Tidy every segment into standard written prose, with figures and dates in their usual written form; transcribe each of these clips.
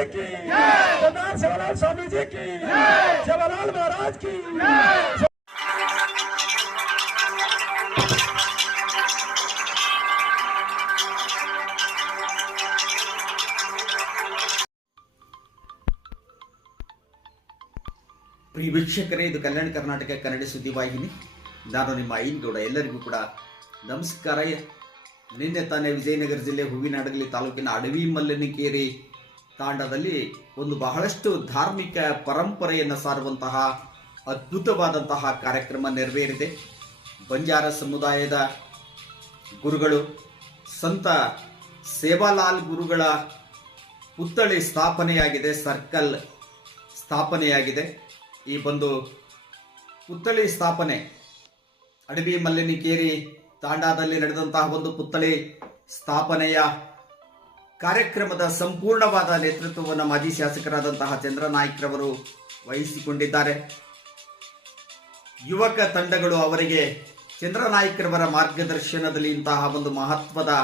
जी की, सरदार सेवालाल स्वामी जी की, सेवालाल महाराज की। ಪ್ರಿಯ ವೀಕ್ಷಕರೇ, ಇದು ಕಲ್ಯಾಣ ಕರ್ನಾಟಕ ಕನ್ನಡ ಸುದ್ದಿವಾಹಿನಿ. ನಾನು ನಿಮ್ಮ ಐನ್ಗೌಡ. ಎಲ್ಲರಿಗೂ ಕೂಡ ನಮಸ್ಕಾರ. ನಿನ್ನೆ ತಾನೇ ವಿಜಯನಗರ ಜಿಲ್ಲೆ ಹೂವಿನಹಡಗಲಿ ತಾಲೂಕಿನ ಅಡವಿ ಮಲ್ಲನಿಕೇರಿ ತಾಂಡದಲ್ಲಿ ಒಂದು ಬಹಳಷ್ಟು ಧಾರ್ಮಿಕ ಪರಂಪರೆಯನ್ನು ಸಾರುವಂತಹ ಅದ್ಭುತವಾದಂತಹ ಕಾರ್ಯಕ್ರಮ ನೆರವೇರಿದೆ. ಬಂಜಾರ ಸಮುದಾಯದ ಗುರುಗಳು ಸಂತ ಸೇವಾಲಾಲ್ ಗುರುಗಳ ಪುತ್ಥಳಿ ಸ್ಥಾಪನೆಯಾಗಿದೆ, ಸರ್ಕಲ್ ಸ್ಥಾಪನೆಯಾಗಿದೆ. ಈ ಒಂದು ಪುತ್ಥಳಿ ಸ್ಥಾಪನೆ ಅಡವಿ ಮಲ್ಲನಿಕೇರಿ ತಾಂಡಾದಲ್ಲಿ ನಡೆದಂತಹ ಒಂದು ಪುತ್ಥಳಿ ಸ್ಥಾಪನೆಯ ಕಾರ್ಯಕ್ರಮದ ಸಂಪೂರ್ಣವಾದ ನೇತೃತ್ವವನ್ನು ಮಾಜಿ ಶಾಸಕರಾದಂತಹ ಚಂದ್ರನಾಯ್ಕರವರು ವಹಿಸಿಕೊಂಡಿದ್ದಾರೆ. ಯುವಕ ತಂಡಗಳು ಅವರಿಗೆ ಚಂದ್ರನಾಯ್ಕರವರ ಮಾರ್ಗದರ್ಶನದಲ್ಲಿ ಇಂತಹ ಒಂದು ಮಹತ್ವದ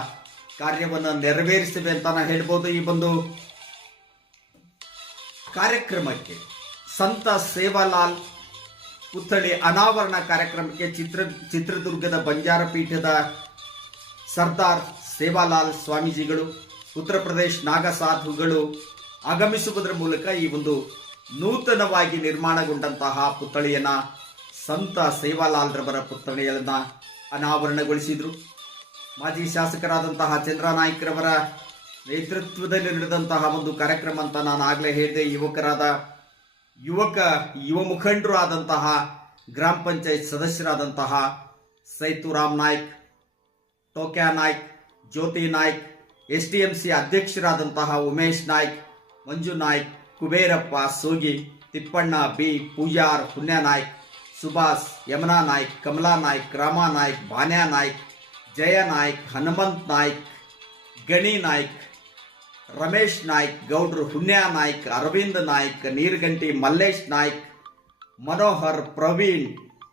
ಕಾರ್ಯವನ್ನು ನೆರವೇರಿಸಿವೆ ಅಂತ ಹೇಳ್ಬೋದು. ಈ ಒಂದು ಕಾರ್ಯಕ್ರಮಕ್ಕೆ ಸಂತ ಸೇವಾಲಾಲ್ ಪುತ್ಥಳಿ ಅನಾವರಣ ಕಾರ್ಯಕ್ರಮಕ್ಕೆ ಚಿತ್ರದುರ್ಗದ ಬಂಜಾರ ಪೀಠದ ಸರ್ದಾರ್ ಸೇವಾಲಾಲ್ ಸ್ವಾಮೀಜಿಗಳು, ಉತ್ತರ ಪ್ರದೇಶ್ ನಾಗಸಾಧುಗಳು ಆಗಮಿಸುವುದರ ಮೂಲಕ ಈ ಒಂದು ನೂತನವಾಗಿ ನಿರ್ಮಾಣಗೊಂಡಂತಹ ಪುತ್ಥಳಿಯನ್ನ ಸಂತ ಸೇವಾಲಾಲ್ ರವರ ಪುತ್ಥಳಿಯನ್ನ ಅನಾವರಣಗೊಳಿಸಿದ್ರು. ಮಾಜಿ ಶಾಸಕರಾದಂತಹ ಚಂದ್ರನಾಯ್ಕರವರ ನೇತೃತ್ವದಲ್ಲಿ ನಡೆದಂತಹ ಒಂದು ಕಾರ್ಯಕ್ರಮ ಅಂತ ನಾನು ಆಗಲೇ ಹೇಳಿದೆ. ಯುವ ಮುಖಂಡರು ಆದಂತಹ ಗ್ರಾಮ ಪಂಚಾಯತ್ ಸದಸ್ಯರಾದಂತಹ ಸೈತುರಾಮ್ ನಾಯ್ಕ್, ಟೋಕ್ಯಾ ನಾಯ್ಕ್, ಜ್ಯೋತಿ ನಾಯ್ಕ್, STMC ಅಧ್ಯಕ್ಷರಾದಂತಹ ಉಮೇಶ್ ನಾಯ್ಕ್, ಮಂಜು ನಾಯ್ಕ್, ಕುಬೇರಪ್ಪ ಸೋಗಿ, ತಿಪ್ಪಣ್ಣ ಬಿ, ಪೂಜಾರ್, ಪುಣ್ಯ ನಾಯ್ಕ್, ಸುಭಾಸ್, ಯಮನಾ ನಾಯ್ಕ್, ಕಮಲಾ ನಾಯ್ಕ್, ರಾಮಾ ನಾಯ್ಕ್, ಭಾನ್ಯಾ ನಾಯ್ಕ್, ಜಯ ನಾಯ್ಕ್, ಹನುಮಂತ್ ನಾಯ್ಕ್, ಗಣಿ ನಾಯ್ಕ್, ರಮೇಶ್ ನಾಯ್ಕ್, ಗೌಡ್ರು ಹುಣ್ಯ ನಾಯ್ಕ್, ಅರವಿಂದ್ ನಾಯ್ಕ್, ನೀರ್ಗಂಟಿ ಮಲ್ಲೇಶ್ ನಾಯ್ಕ್, ಮನೋಹರ್, ಪ್ರವೀಣ್,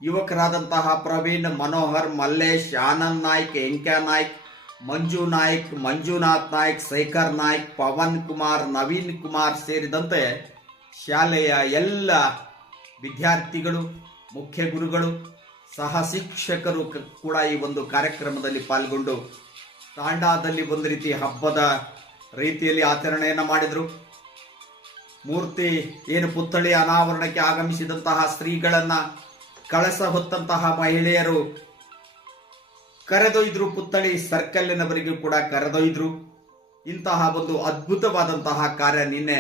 ಯುವಕರಾದಂತಹ ಪ್ರವೀಣ್, ಮನೋಹರ್, ಮಲ್ಲೇಶ್, ಆನಂದ್ ನಾಯ್ಕ್, ಎಂಕ್ಯಾ ನಾಯ್ಕ್, ಮಂಜು ನಾಯ್ಕ್, ಮಂಜುನಾಥ್ ನಾಯ್ಕ್, ಶೇಖರ್ ನಾಯ್ಕ್, ಪವನ್ ಕುಮಾರ್, ನವೀನ್ ಕುಮಾರ್ ಸೇರಿದಂತೆ ಶಾಲೆಯ ಎಲ್ಲ ವಿದ್ಯಾರ್ಥಿಗಳು, ಮುಖ್ಯ ಗುರುಗಳು, ಸಹ ಶಿಕ್ಷಕರು ಕೂಡ ಈ ಒಂದು ಕಾರ್ಯಕ್ರಮದಲ್ಲಿ ಪಾಲ್ಗೊಂಡು ತಾಂಡಾದಲ್ಲಿ ಒಂದು ರೀತಿ ಹಬ್ಬದ ರೀತಿಯಲ್ಲಿ ಆಚರಣೆಯನ್ನು ಮಾಡಿದರು. ಮೂರ್ತಿ ಏನು ಪುತ್ಥಳಿ ಅನಾವರಣಕ್ಕೆ ಆಗಮಿಸಿದಂತಹ ಶ್ರೀಗಳನ್ನ ಕಳಸ ಹೊತ್ತಂತಹ ಮಹಿಳೆಯರು ಕರೆದೊಯ್ದ್ರು, ಪುತ್ಥಳಿ ಸರ್ಕಲ್ಲಿನವರೆಗೂ ಕೂಡ ಕರೆದೊಯ್ದ್ರು. ಇಂತಹ ಒಂದು ಅದ್ಭುತವಾದಂತಹ ಕಾರ್ಯ ನಿನ್ನೆ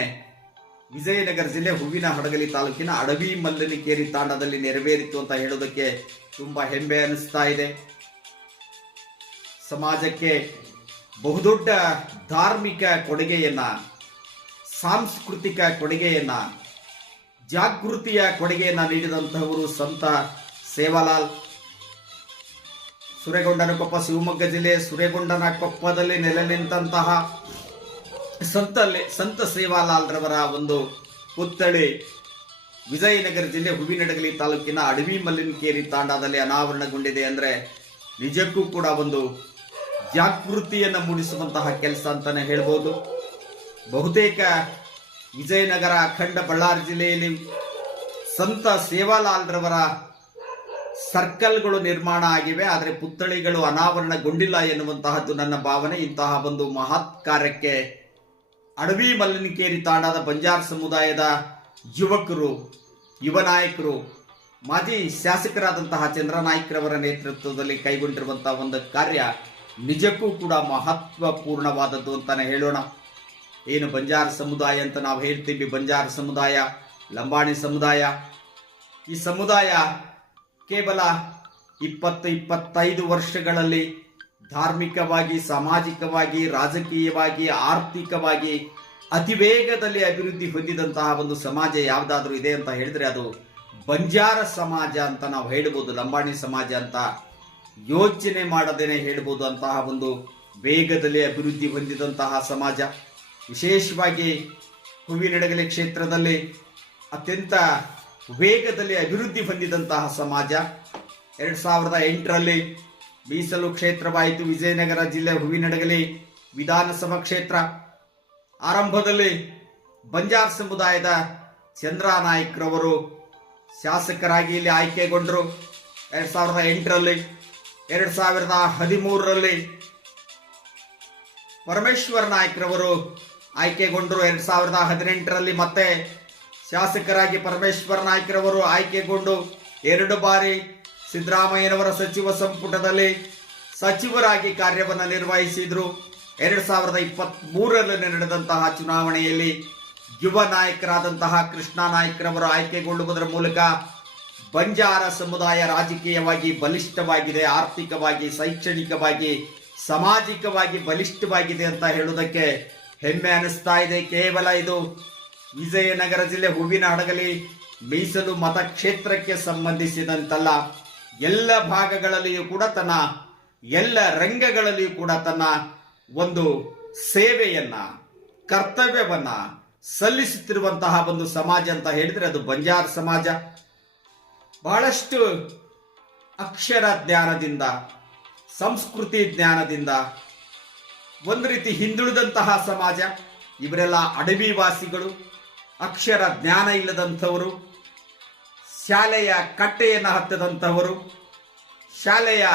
ವಿಜಯನಗರ ಜಿಲ್ಲೆ ಹೂವಿನಹಡಗಲಿ ತಾಲೂಕಿನ ಅಡವಿ ಮಲ್ಲನಿಕೇರಿ ತಾಂಡದಲ್ಲಿ ನೆರವೇರಿತು ಅಂತ ಹೇಳೋದಕ್ಕೆ ತುಂಬಾ ಹೆಮ್ಮೆ ಅನಿಸ್ತಾ ಇದೆ. ಸಮಾಜಕ್ಕೆ ಬಹುದೊಡ್ಡ ಧಾರ್ಮಿಕ ಕೊಡುಗೆಯನ್ನ, ಸಾಂಸ್ಕೃತಿಕ ಕೊಡುಗೆಯನ್ನ, ಜಾಗೃತಿಯ ಕೊಡುಗೆಯನ್ನ ನೀಡಿದಂತಹವರು ಸಂತ ಸೇವಾಲಾಲ್. ಸುರೇಗೊಂಡನಕೊಪ್ಪ, ಶಿವಮೊಗ್ಗ ಜಿಲ್ಲೆ ಸುರೇಗೊಂಡನಕೊಪ್ಪದಲ್ಲಿ ನೆಲೆ ನಿಂತಹ ಸಂತ ಸೇವಾಲಾಲ್ ರವರ ಒಂದು ಪುತ್ಥಳಿ ವಿಜಯನಗರ ಜಿಲ್ಲೆ ಹೂವಿನಹಡಗಲಿ ತಾಲೂಕಿನ ಅಡವಿ ಮಲ್ಲನಿಕೇರಿ ತಾಂಡಾದಲ್ಲಿ ಅನಾವರಣಗೊಂಡಿದೆ ಅಂದ್ರೆ ನಿಜಕ್ಕೂ ಕೂಡ ಒಂದು ಜಾಗೃತಿಯನ್ನು ಮೂಡಿಸುವಂತಹ ಕೆಲಸ ಅಂತಾನೆ ಹೇಳ್ಬೋದು. ಬಹುತೇಕ ವಿಜಯನಗರ, ಅಖಂಡ ಬಳ್ಳಾರಿ ಜಿಲ್ಲೆಯಲ್ಲಿ ಸಂತ ಸೇವಾಲಾಲ್ ರವರ ಸರ್ಕಲ್ಗಳು ನಿರ್ಮಾಣ ಆಗಿವೆ, ಆದರೆ ಪುತ್ಥಳಿಗಳು ಅನಾವರಣಗೊಂಡಿಲ್ಲ ಎನ್ನುವಂತಹದ್ದು ನನ್ನ ಭಾವನೆ. ಇಂತಹ ಒಂದು ಮಹತ್ ಕಾರ್ಯಕ್ಕೆ ಅಡವಿ ಮಲ್ಲನಿಕೇರಿ ತಾಂಡಾದ ಬಂಜಾರ ಸಮುದಾಯದ ಯುವಕರು, ಯುವ ನಾಯಕರು, ಮಾಜಿ ಶಾಸಕರಾದಂತಹ ಚಂದ್ರನಾಯ್ಕರವರ ನೇತೃತ್ವದಲ್ಲಿ ಕೈಗೊಂಡಿರುವಂತಹ ಒಂದು ಕಾರ್ಯ ನಿಜಕ್ಕೂ ಕೂಡ ಮಹತ್ವಪೂರ್ಣವಾದದ್ದು ಅಂತಾನೆ ಹೇಳೋಣ. ಏನು ಬಂಜಾರ ಸಮುದಾಯ ಅಂತ ನಾವು ಹೇಳ್ತೀವಿ, ಬಂಜಾರ ಸಮುದಾಯ, ಲಂಬಾಣಿ ಸಮುದಾಯ, ಈ ಸಮುದಾಯ ಕೇವಲ 20-25 ವರ್ಷಗಳಲ್ಲಿ ಧಾರ್ಮಿಕವಾಗಿ, ಸಾಮಾಜಿಕವಾಗಿ, ರಾಜಕೀಯವಾಗಿ, ಆರ್ಥಿಕವಾಗಿ ಅತಿ ವೇಗದಲ್ಲಿ ಅಭಿವೃದ್ಧಿ ಹೊಂದಿದಂತಹ ಒಂದು ಸಮಾಜ ಯಾವುದಾದ್ರೂ ಇದೆ ಅಂತ ಹೇಳಿದ್ರೆ ಅದು ಬಂಜಾರ ಸಮಾಜ ಅಂತ ನಾವು ಹೇಳ್ಬೋದು. ಲಂಬಾಣಿ ಸಮಾಜ ಅಂತ ಯೋಚನೆ ಮಾಡದೇನೆ ಹೇಳ್ಬೋದು. ಅಂತಹ ಒಂದು ವೇಗದಲ್ಲಿ ಅಭಿವೃದ್ಧಿ ಹೊಂದಿದಂತಹ ಸಮಾಜ, ವಿಶೇಷವಾಗಿ ಹೂವಿನಹಡಗಲಿ ಕ್ಷೇತ್ರದಲ್ಲಿ ಅತ್ಯಂತ ವೇಗದಲ್ಲಿ ಅಭಿವೃದ್ಧಿ ಹೊಂದಿದಂತಹ ಸಮಾಜ. 2008ರಲ್ಲಿ ಮೀಸಲು ಕ್ಷೇತ್ರವಾಯಿತು ವಿಜಯನಗರ ಜಿಲ್ಲೆ ಹೂವಿನಹಡಗಲಿ ವಿಧಾನಸಭಾ ಕ್ಷೇತ್ರ. ಆರಂಭದಲ್ಲಿ ಬಂಜಾರ ಸಮುದಾಯದ ಚಂದ್ರ ನಾಯ್ಕರವರು ಶಾಸಕರಾಗಿ ಇಲ್ಲಿ ಆಯ್ಕೆಗೊಂಡರು 2008ರಲ್ಲಿ. 2013ರಲ್ಲಿ ಪರಮೇಶ್ವರ್ ನಾಯ್ಕರವರು ಆಯ್ಕೆಗೊಂಡರು. 2018ರಲ್ಲಿ ಮತ್ತೆ ಶಾಸಕರಾಗಿ ಪರಮೇಶ್ವರ್ ನಾಯ್ಕರವರು ಆಯ್ಕೆಗೊಂಡು 2 ಬಾರಿ ಸಿದ್ದರಾಮಯ್ಯನವರ ಸಚಿವ ಸಂಪುಟದಲ್ಲಿ ಸಚಿವರಾಗಿ ಕಾರ್ಯವನ್ನು ನಿರ್ವಹಿಸಿದ್ರು. 2023ರಲ್ಲಿ ನಡೆದಂತಹ ಚುನಾವಣೆಯಲ್ಲಿ ಯುವ ನಾಯಕರಾದಂತಹ ಕೃಷ್ಣ ನಾಯ್ಕರವರು ಆಯ್ಕೆಗೊಳ್ಳುವುದರ ಮೂಲಕ ಬಂಜಾರ ಸಮುದಾಯ ರಾಜಕೀಯವಾಗಿ ಬಲಿಷ್ಠವಾಗಿದೆ, ಆರ್ಥಿಕವಾಗಿ, ಶೈಕ್ಷಣಿಕವಾಗಿ, ಸಾಮಾಜಿಕವಾಗಿ ಬಲಿಷ್ಠವಾಗಿದೆ ಅಂತ ಹೇಳುವುದಕ್ಕೆ ಹೆಮ್ಮೆ ಅನಿಸ್ತಾ ಇದೆ. ಕೇವಲ ಇದು ವಿಜಯನಗರ ಜಿಲ್ಲೆ ಹೂವಿನಹಡಗಲಿ ಮೀಸಲು ಮತಕ್ಷೇತ್ರಕ್ಕೆ ಸಂಬಂಧಿಸಿದಂತಲ್ಲ, ಎಲ್ಲ ಭಾಗಗಳಲ್ಲಿಯೂ ಕೂಡ ಎಲ್ಲ ರಂಗಗಳಲ್ಲಿಯೂ ಕೂಡ ತನ್ನ ಒಂದು ಸೇವೆಯನ್ನ, ಕರ್ತವ್ಯವನ್ನ ಸಲ್ಲಿಸುತ್ತಿರುವಂತಹ ಒಂದು ಸಮಾಜ ಅಂತ ಹೇಳಿದ್ರೆ ಅದು ಬಂಜಾರ ಸಮಾಜ. ಬಹಳಷ್ಟು ಅಕ್ಷರ ಜ್ಞಾನದಿಂದ, ಸಂಸ್ಕೃತಿ ಜ್ಞಾನದಿಂದ ಒಂದು ರೀತಿ ಹಿಂದುಳಿದಂತಹ ಸಮಾಜ. ಇವರೆಲ್ಲ ಅಡವಿ ವಾಸಿಗಳು, ಅಕ್ಷರ ಜ್ಞಾನ ಇಲ್ಲದಂಥವರು, ಶಾಲೆಯ ಕಟ್ಟೆಯನ್ನು ಹತ್ತದಂತಹವರು, ಶಾಲೆಯ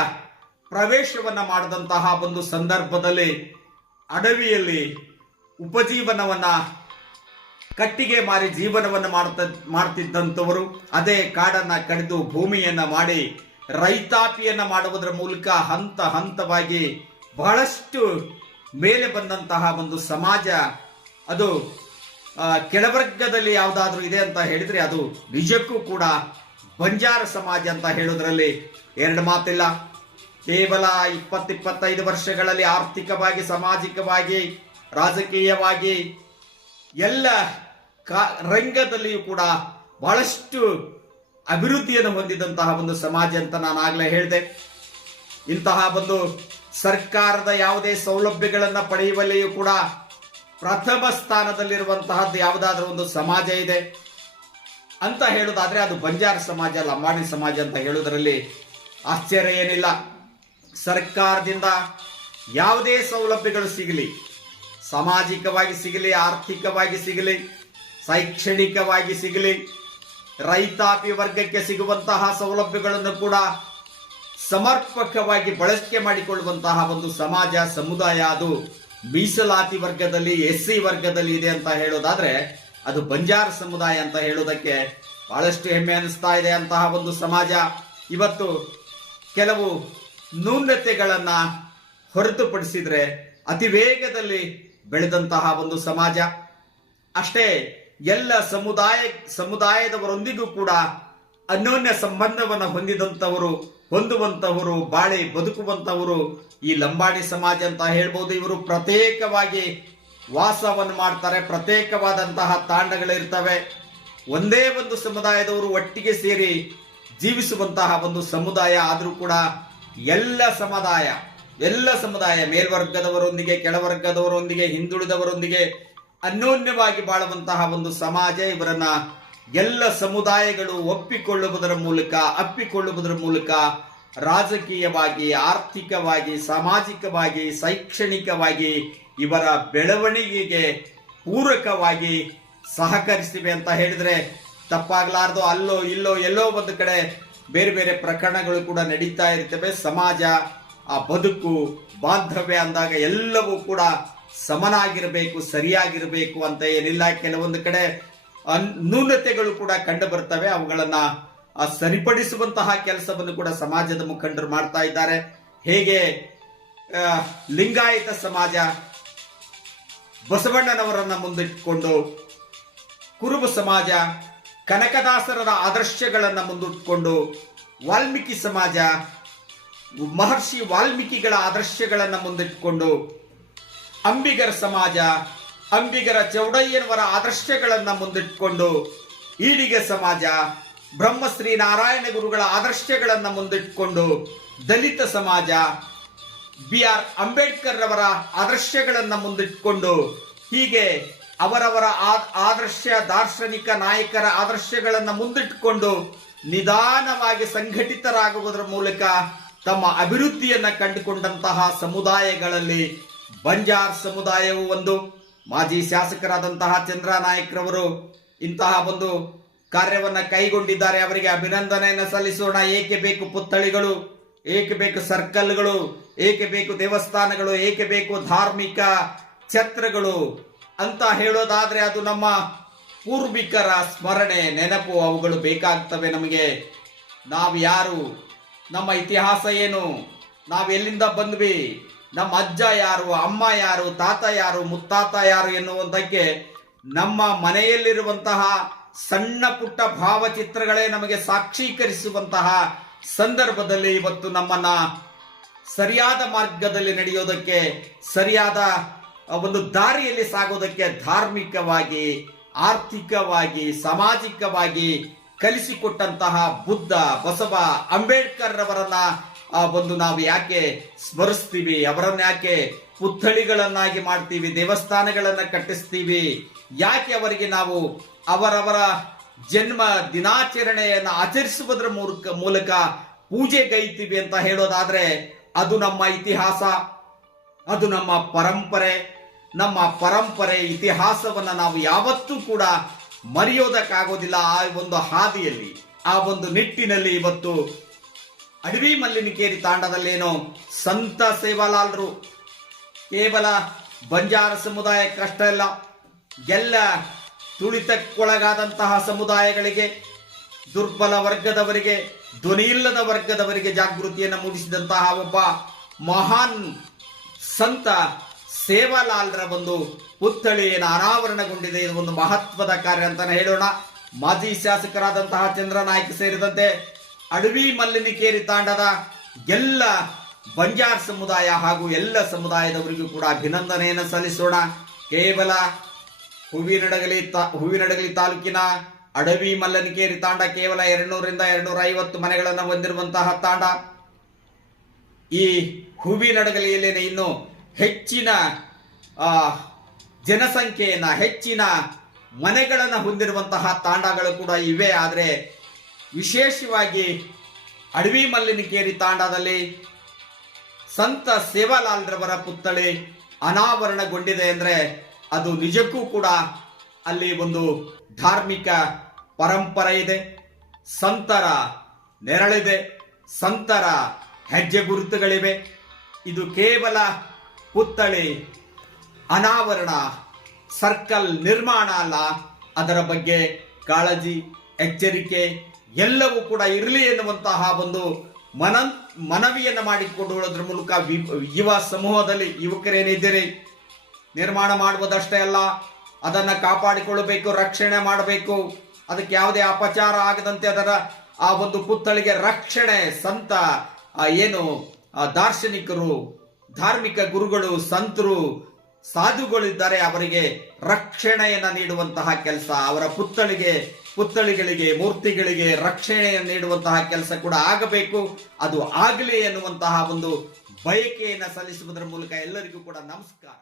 ಪ್ರವೇಶವನ್ನ ಮಾಡದಂತಹ ಒಂದು ಸಂದರ್ಭದಲ್ಲಿ ಅಡವಿಯಲ್ಲಿ ಉಪಜೀವನವನ್ನ ಕಟ್ಟಿಗೆ ಮಾರಿ ಜೀವನವನ್ನು ಮಾಡ್ತಿದ್ದಂಥವರು. ಅದೇ ಕಾಡನ್ನ ಕಡಿದು ಭೂಮಿಯನ್ನ ಮಾಡಿ ರೈತಾಪಿಯನ್ನ ಮಾಡುವುದರ ಮೂಲಕ ಹಂತ ಹಂತವಾಗಿ ಬಹಳಷ್ಟು ಮೇಲೆ ಬಂದಂತಹ ಒಂದು ಸಮಾಜ. ಅದು ಕೆಳವರ್ಗದಲ್ಲಿ ಯಾವುದಾದ್ರೂ ಇದೆ ಅಂತ ಹೇಳಿದ್ರೆ ಅದು ನಿಜಕ್ಕೂ ಕೂಡ ಬಂಜಾರ ಸಮಾಜ ಅಂತ ಹೇಳೋದ್ರಲ್ಲಿ 2 ಮಾತಿಲ್ಲ. ಕೇವಲ 20-25 ವರ್ಷಗಳಲ್ಲಿ ಆರ್ಥಿಕವಾಗಿ, ಸಾಮಾಜಿಕವಾಗಿ, ರಾಜಕೀಯವಾಗಿ ಎಲ್ಲ ರಂಗದಲ್ಲಿಯೂ ಕೂಡ ಬಹಳಷ್ಟು ಅಭಿವೃದ್ಧಿಯನ್ನು ಹೊಂದಿದಂತಹ ಒಂದು ಸಮಾಜ ಅಂತ ನಾನು ಆಗಲೇ ಹೇಳಿದೆ. ಇಂತಹ ಒಂದು ಸರ್ಕಾರದ ಯಾವುದೇ ಸೌಲಭ್ಯಗಳನ್ನು ಪಡೆಯುವಲ್ಲಿಯೂ ಕೂಡ ಪ್ರಥಮ ಸ್ಥಾನದಲ್ಲಿರುವಂತಹದ್ದು ಯಾವುದಾದ್ರೂ ಒಂದು ಸಮಾಜ ಇದೆ ಅಂತ ಹೇಳುವುದಾದ್ರೆ ಅದು ಬಂಜಾರ ಸಮಾಜ, ಲಂಬಾಣಿ ಸಮಾಜ ಅಂತ ಹೇಳುವುದರಲ್ಲಿ ಆಶ್ಚರ್ಯ ಏನಿಲ್ಲ. ಸರ್ಕಾರದಿಂದ ಯಾವುದೇ ಸೌಲಭ್ಯಗಳು ಸಿಗಲಿ, ಸಾಮಾಜಿಕವಾಗಿ ಸಿಗಲಿ, ಆರ್ಥಿಕವಾಗಿ ಸಿಗಲಿ, ಶೈಕ್ಷಣಿಕವಾಗಿ ಸಿಗಲಿ, ರೈತಾಪಿ ವರ್ಗಕ್ಕೆ ಸಿಗುವಂತಹ ಸೌಲಭ್ಯಗಳನ್ನು ಕೂಡ ಸಮರ್ಪಕವಾಗಿ ಬಳಕೆ ಮಾಡಿಕೊಳ್ಳುವಂತಹ ಒಂದು ಸಮಾಜ, ಸಮುದಾಯ ಅದು ಮೀಸಲಾತಿ ವರ್ಗದಲ್ಲಿ, SC ವರ್ಗದಲ್ಲಿ ಇದೆ ಅಂತ ಹೇಳೋದಾದ್ರೆ ಅದು ಬಂಜಾರ ಸಮುದಾಯ ಅಂತ ಹೇಳೋದಕ್ಕೆ ಬಹಳಷ್ಟು ಹೆಮ್ಮೆ ಅನಿಸ್ತಾ ಇದೆ. ಅಂತಹ ಒಂದು ಸಮಾಜ ಇವತ್ತು ಕೆಲವು ನ್ಯೂನತೆಗಳನ್ನ ಹೊರತುಪಡಿಸಿದ್ರೆ ಅತಿ ವೇಗದಲ್ಲಿ ಬೆಳೆದಂತಹ ಒಂದು ಸಮಾಜ. ಅಷ್ಟೇ ಎಲ್ಲ ಸಮುದಾಯದವರೊಂದಿಗೂ ಕೂಡ ಅನ್ಯೋನ್ಯ ಸಂಬಂಧವನ್ನು ಹೊಂದುವಂತವರು, ಬಾಳಿ ಬದುಕುವಂತವರು ಈ ಲಂಬಾಣಿ ಸಮಾಜ ಅಂತ ಹೇಳ್ಬೋದು. ಇವರು ಪ್ರತ್ಯೇಕವಾಗಿ ವಾಸವನ್ನು ಮಾಡ್ತಾರೆ, ಪ್ರತ್ಯೇಕವಾದಂತಹ ತಾಂಡಗಳಿರ್ತವೆ. ಒಂದೇ ಒಂದು ಸಮುದಾಯದವರು ಒಟ್ಟಿಗೆ ಸೇರಿ ಜೀವಿಸುವಂತಹ ಒಂದು ಸಮುದಾಯ. ಆದರೂ ಕೂಡ ಎಲ್ಲ ಸಮುದಾಯ ಮೇಲ್ವರ್ಗದವರೊಂದಿಗೆ, ಕೆಳವರ್ಗದವರೊಂದಿಗೆ, ಹಿಂದುಳಿದವರೊಂದಿಗೆ ಅನ್ಯೋನ್ಯವಾಗಿ ಬಾಳುವಂತಹ ಒಂದು ಸಮಾಜ. ಇವರನ್ನ ಎಲ್ಲ ಸಮುದಾಯಗಳು ಅಪ್ಪಿಕೊಳ್ಳುವುದರ ಮೂಲಕ ರಾಜಕೀಯವಾಗಿ, ಆರ್ಥಿಕವಾಗಿ, ಸಾಮಾಜಿಕವಾಗಿ, ಶೈಕ್ಷಣಿಕವಾಗಿ ಇವರ ಬೆಳವಣಿಗೆಗೆ ಪೂರಕವಾಗಿ ಸಹಕರಿಸಿವೆ ಅಂತ ಹೇಳಿದ್ರೆ ತಪ್ಪಾಗಲಾರದು. ಅಲ್ಲೋ ಇಲ್ಲೋ ಎಲ್ಲೋ ಒಂದು ಕಡೆ ಬೇರೆ ಬೇರೆ ಪ್ರಕರಣಗಳು ಕೂಡ ನಡೀತಾ ಇರ್ತವೆ. ಸಮಾಜ, ಆ ಬದುಕು, ಬಾಂಧವ್ಯ ಅಂದಾಗ ಎಲ್ಲವೂ ಕೂಡ ಸಮನಾಗಿರಬೇಕು, ಸರಿಯಾಗಿರಬೇಕು ಅಂತ ಏನಿಲ್ಲ. ಕೆಲವೊಂದು ಕಡೆ ನ್ಯೂನತೆಗಳು ಕೂಡ ಕಂಡು ಬರ್ತವೆ. ಅವುಗಳನ್ನ ಸರಿಪಡಿಸುವಂತಹ ಕೆಲಸವನ್ನು ಕೂಡ ಸಮಾಜದ ಮುಖಂಡರು ಮಾಡ್ತಾ ಇದ್ದಾರೆ. ಹೇಗೆ ಲಿಂಗಾಯತ ಸಮಾಜ ಬಸವಣ್ಣನವರನ್ನ ಮುಂದಿಟ್ಟುಕೊಂಡು, ಕುರುಬ ಸಮಾಜ ಕನಕದಾಸರ ಆದರ್ಶಗಳನ್ನ ಮುಂದಿಟ್ಟುಕೊಂಡು, ವಾಲ್ಮೀಕಿ ಸಮಾಜ ಮಹರ್ಷಿ ವಾಲ್ಮೀಕಿಗಳ ಆದರ್ಶಗಳನ್ನ ಮುಂದಿಟ್ಟುಕೊಂಡು, ಅಂಬಿಗರ ಸಮಾಜ ಅಂಬಿಗರ ಚೌಡಯ್ಯನವರ ಆದರ್ಶಗಳನ್ನ ಮುಂದಿಟ್ಟುಕೊಂಡು, ಈಡಿಗ ಸಮಾಜ ಬ್ರಹ್ಮಶ್ರೀ ನಾರಾಯಣ ಗುರುಗಳ ಆದರ್ಶಗಳನ್ನ ಮುಂದಿಟ್ಟುಕೊಂಡು, ದಲಿತ ಸಮಾಜ BR ಅಂಬೇಡ್ಕರ್ ರವರ ಆದರ್ಶಗಳನ್ನ ಮುಂದಿಟ್ಟುಕೊಂಡು, ಹೀಗೆ ಅವರವರ ಆದರ್ಶ ದಾರ್ಶನಿಕ ನಾಯಕರ ಆದರ್ಶಗಳನ್ನ ಮುಂದಿಟ್ಟುಕೊಂಡು ನಿಧಾನವಾಗಿ ಸಂಘಟಿತರಾಗುವುದರ ಮೂಲಕ ತಮ್ಮ ಅಭಿವೃದ್ಧಿಯನ್ನ ಕಂಡುಕೊಂಡಂತಹ ಸಮುದಾಯಗಳಲ್ಲಿ ಬಂಜಾರ ಸಮುದಾಯವು ಒಂದು. ಮಾಜಿ ಶಾಸಕರಾದಂತಹ ಚಂದ್ರ ನಾಯ್ಕರವರು ಇಂತಹ ಒಂದು ಕಾರ್ಯವನ್ನ ಕೈಗೊಂಡಿದ್ದಾರೆ. ಅವರಿಗೆ ಅಭಿನಂದನೆಯನ್ನು ಸಲ್ಲಿಸೋಣ. ಏಕೆ ಬೇಕು ಪುತ್ಥಳಿಗಳು, ಏಕೆ ಬೇಕು ಸರ್ಕಲ್ಗಳು, ಏಕೆ ಬೇಕು ದೇವಸ್ಥಾನಗಳು, ಏಕೆ ಬೇಕು ಧಾರ್ಮಿಕ ಛತ್ರಗಳು ಅಂತ ಹೇಳೋದಾದ್ರೆ ಅದು ನಮ್ಮ ಪೂರ್ವಿಕರ ಸ್ಮರಣೆ, ನೆನಪು, ಅವುಗಳು ಬೇಕಾಗ್ತವೆ ನಮಗೆ. ನಾವು ಯಾರು, ನಮ್ಮ ಇತಿಹಾಸ ಏನು, ನಾವೆಲ್ಲಿಂದ ಬಂದ್ವಿ, ನಮ್ಮ ಅಜ್ಜ ಯಾರು, ಅಮ್ಮ ಯಾರು, ತಾತ ಯಾರು, ಮುತ್ತಾತ ಯಾರು ಎನ್ನುವುದಕ್ಕೆ ನಮ್ಮ ಮನೆಯಲ್ಲಿರುವಂತಹ ಸಣ್ಣ ಪುಟ್ಟ ಭಾವಚಿತ್ರಗಳೇ ನಮಗೆ ಸಾಕ್ಷೀಕರಿಸುವಂತಹ ಸಂದರ್ಭದಲ್ಲಿ ಇವತ್ತು ನಮ್ಮನ್ನ ಸರಿಯಾದ ಮಾರ್ಗದಲ್ಲಿ ನಡೆಯೋದಕ್ಕೆ, ಸರಿಯಾದ ಒಂದು ದಾರಿಯಲ್ಲಿ ಸಾಗೋದಕ್ಕೆ ಧಾರ್ಮಿಕವಾಗಿ, ಆರ್ಥಿಕವಾಗಿ, ಸಾಮಾಜಿಕವಾಗಿ ಕಲಿಸಿಕೊಟ್ಟಂತಹ ಬುದ್ಧ, ಬಸವ, ಅಂಬೇಡ್ಕರ್ ಅವರನ್ನ ಒಂದು ನಾವು ಯಾಕೆ ಸ್ಮರಿಸ್ತೀವಿ, ಅವರನ್ನ ಯಾಕೆ ಪುತ್ಥಳಿಗಳನ್ನಾಗಿ ಮಾಡ್ತೀವಿ, ದೇವಸ್ಥಾನಗಳನ್ನ ಕಟ್ಟಿಸ್ತೀವಿ, ಯಾಕೆ ಅವರಿಗೆ ನಾವು ಅವರವರ ಜನ್ಮ ದಿನಾಚರಣೆಯನ್ನು ಆಚರಿಸುವುದರ ಮೂಲಕ ಪೂಜೆಗೈತೀವಿ ಅಂತ ಹೇಳೋದಾದ್ರೆ ಅದು ನಮ್ಮ ಇತಿಹಾಸ, ಅದು ನಮ್ಮ ಪರಂಪರೆ. ನಮ್ಮ ಪರಂಪರೆ ಇತಿಹಾಸವನ್ನ ನಾವು ಯಾವತ್ತೂ ಕೂಡ ಮರೆಯೋದಕ್ಕಾಗೋದಿಲ್ಲ. ಆ ಒಂದು ಹಾದಿಯಲ್ಲಿ, ಆ ಒಂದು ನಿಟ್ಟಿನಲ್ಲಿ ಇವತ್ತು ಅಡವಿ ಮಲ್ಲಿನಿಕೇರಿ ತಾಂಡದಲ್ಲೇನೋ ಸಂತ ಸೇವಾಲಾಲ್ರು ಕೇವಲ ಬಂಜಾರ ಸಮುದಾಯಕ್ಕಷ್ಟೇ ಅಲ್ಲ, ಎಲ್ಲ ತುಳಿತಕ್ಕೊಳಗಾದಂತಹ ಸಮುದಾಯಗಳಿಗೆ, ದುರ್ಬಲ ವರ್ಗದವರಿಗೆ, ಧ್ವನಿ ಇಲ್ಲದ ವರ್ಗದವರಿಗೆ ಜಾಗೃತಿಯನ್ನು ಮೂಡಿಸಿದಂತಹ ಒಬ್ಬ ಮಹಾನ್ ಸಂತ ಸೇವಾಲಾಲ್ರ ಒಂದು ಪುತ್ಥಳಿಯನ್ನು ಅನಾವರಣಗೊಂಡಿದೆ. ಇದು ಒಂದು ಮಹತ್ವದ ಕಾರ್ಯ ಅಂತಾನೆ ಹೇಳೋಣ. ಮಾಜಿ ಶಾಸಕರಾದಂತಹ ಚಂದ್ರ ನಾಯ್ಕ ಸೇರಿದಂತೆ ಅಡವಿ ಮಲ್ಲಿನಿಕೇರಿ ತಾಂಡದ ಎಲ್ಲ ಬಂಜಾರ್ ಸಮುದಾಯ ಹಾಗೂ ಎಲ್ಲ ಸಮುದಾಯದವರಿಗೂ ಕೂಡ ಅಭಿನಂದನೆಯನ್ನು ಸಲ್ಲಿಸೋಣ. ಕೇವಲ ಹೂವಿನಡಗಲಿ ತಾಲೂಕಿನ ಅಡವಿ ಮಲ್ಲನಿಕೇರಿ ತಾಂಡ ಕೇವಲ 200ರಿಂದ 250 ಮನೆಗಳನ್ನು ಹೊಂದಿರುವಂತಹ ತಾಂಡ. ಈ ಹೂವಿನಡಗಲಿಯಲ್ಲಿ ಇನ್ನು ಹೆಚ್ಚಿನ ಜನಸಂಖ್ಯೆಯನ್ನ, ಹೆಚ್ಚಿನ ಮನೆಗಳನ್ನು ಹೊಂದಿರುವಂತಹ ತಾಂಡಗಳು ಕೂಡ ಇವೆ. ಆದರೆ ವಿಶೇಷವಾಗಿ ಅಡವಿ ಮಲ್ಲಿನಿಕೇರಿ ತಾಂಡದಲ್ಲಿ ಸಂತ ಸೇವಾಲಾಲ್ರವರ ಪುತ್ಥಳಿ ಅನಾವರಣಗೊಂಡಿದೆ ಅಂದ್ರೆ ಅದು ನಿಜಕ್ಕೂ ಕೂಡ ಅಲ್ಲಿ ಒಂದು ಧಾರ್ಮಿಕ ಪರಂಪರೆ ಇದೆ, ಸಂತರ ನೆರಳಿದೆ, ಸಂತರ ಹೆಜ್ಜೆ ಗುರುತುಗಳಿವೆ. ಇದು ಕೇವಲ ಪುತ್ಥಳಿ ಅನಾವರಣ, ಸರ್ಕಲ್ ನಿರ್ಮಾಣ ಅಲ್ಲ, ಅದರ ಬಗ್ಗೆ ಕಾಳಜಿ, ಎಚ್ಚರಿಕೆ ಎಲ್ಲವೂ ಕೂಡ ಇರಲಿ ಎನ್ನುವಂತಹ ಒಂದು ಮನವಿಯನ್ನು ಮಾಡಿಕೊಳ್ಳುವುದರ ಮೂಲಕ ಯುವ ಸಮೂಹದಲ್ಲಿ ಯುವಕರೇನಿದ್ದೀರಿ, ನಿರ್ಮಾಣ ಮಾಡುವುದಷ್ಟೇ ಅಲ್ಲ, ಅದನ್ನ ಕಾಪಾಡಿಕೊಳ್ಳಬೇಕು, ರಕ್ಷಣೆ ಮಾಡಬೇಕು. ಅದಕ್ಕೆ ಯಾವುದೇ ಅಪಚಾರ ಆಗದಂತೆ ಅದರ ಆ ಒಂದು ಪುತ್ಥಳಿಗೆ ರಕ್ಷಣೆ, ಸಂತ ಏನು ದಾರ್ಶನಿಕರು, ಧಾರ್ಮಿಕ ಗುರುಗಳು, ಸಂತರು, ಸಾಧುಗಳಿದ್ದಾರೆ, ಅವರಿಗೆ ರಕ್ಷಣೆಯನ್ನ ನೀಡುವಂತಹ ಕೆಲಸ, ಅವರ ಪುತ್ಥಳಿಗಳಿಗೆ, ಮೂರ್ತಿಗಳಿಗೆ ರಕ್ಷಣೆಯನ್ನು ನೀಡುವಂತಹ ಕೆಲಸ ಕೂಡ ಆಗಬೇಕು. ಅದು ಆಗಲಿ ಎನ್ನುವಂತಹ ಒಂದು ಬಯಕೆಯನ್ನು ಸಲ್ಲಿಸುವುದರ ಮೂಲಕ ಎಲ್ಲರಿಗೂ ಕೂಡ ನಮಸ್ಕಾರ.